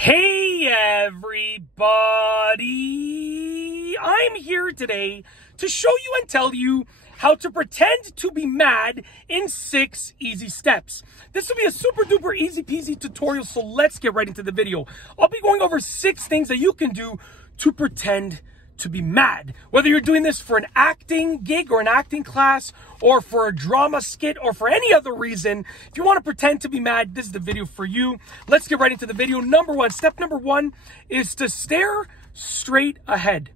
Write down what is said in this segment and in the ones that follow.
Hey everybody, I'm here today to show you and tell you how to pretend to be mad in 6 easy steps. This will be a super duper easy peasy tutorial, so let's get right into the video. I'll be going over 6 things that you can do to pretend to be mad. Whether you're doing this for an acting gig or an acting class, or for a drama skit, or for any other reason, if you want to pretend to be mad, this is the video for you. Let's get right into the video. Step number one is to stare straight ahead.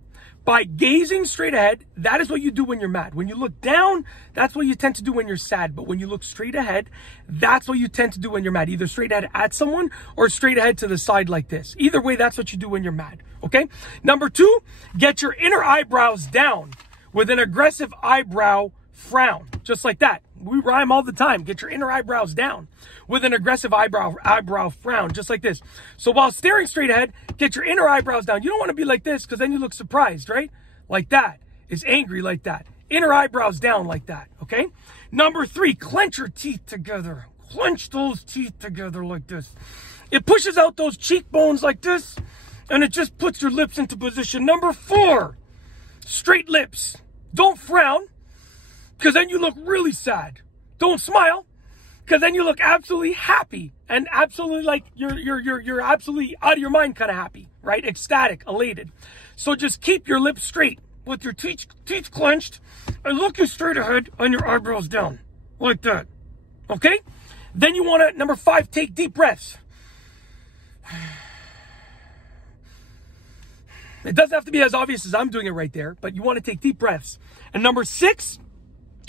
By gazing straight ahead, that is what you do when you're mad. When you look down, that's what you tend to do when you're sad. But when you look straight ahead, that's what you tend to do when you're mad. Either straight ahead at someone or straight ahead to the side like this. Either way, that's what you do when you're mad, okay? Number 2, get your inner eyebrows down with an aggressive eyebrow frown, just like that. We rhyme all the time. Get your inner eyebrows down with an aggressive eyebrow frown, just like this. So while staring straight ahead, get your inner eyebrows down. You don't want to be like this because then you look surprised, right? Like that. Is angry like that. Inner eyebrows down like that, okay? Number 3, clench your teeth together. Clench those teeth together like this. It pushes out those cheekbones like this, and it just puts your lips into position. Number 4, straight lips. Don't frown, because then you look really sad. Don't smile, because then you look absolutely happy and absolutely like you're absolutely out of your mind kind of happy, right? Ecstatic, elated. So just keep your lips straight with your teeth clenched and looking straight ahead and your eyebrows down like that. Okay? Then you want to, number 5, take deep breaths. It doesn't have to be as obvious as I'm doing it right there, but you want to take deep breaths. And number 6,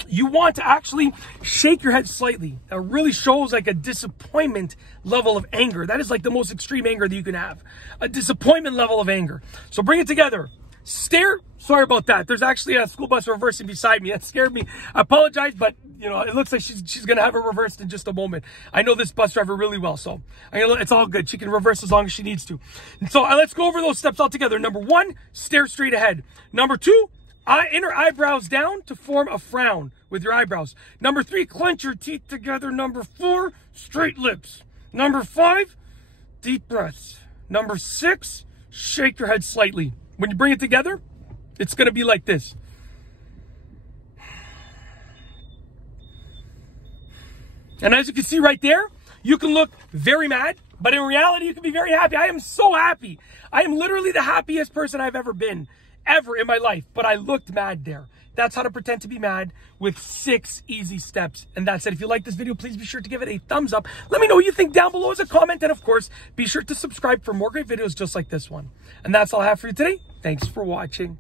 you want to actually shake your head slightly. That really shows like a disappointment level of anger. That is like the most extreme anger that you can have. A disappointment level of anger. So bring it together. Stare. Sorry about that. There's actually a school bus reversing beside me. That scared me. I apologize, but you know, it looks like she's going to have it reversed in just a moment. I know this bus driver really well, so it's all good. She can reverse as long as she needs to. And so let's go over those steps all together. Number 1, stare straight ahead. Number 2, inner eyebrows down to form a frown with your eyebrows. Number 3, clench your teeth together. Number 4, straight lips. Number 5, deep breaths. Number 6, shake your head slightly. When you bring it together, it's going to be like this. And as you can see right there, you can look very mad, but in reality, you can be very happy. I am so happy. I am literally the happiest person I've ever been, ever in my life, but I looked mad there. That's how to pretend to be mad with 6 easy steps. And that's it. If you like this video, please be sure to give it a thumbs up. Let me know what you think down below as a comment. And of course, be sure to subscribe for more great videos just like this one. And that's all I have for you today. Thanks for watching.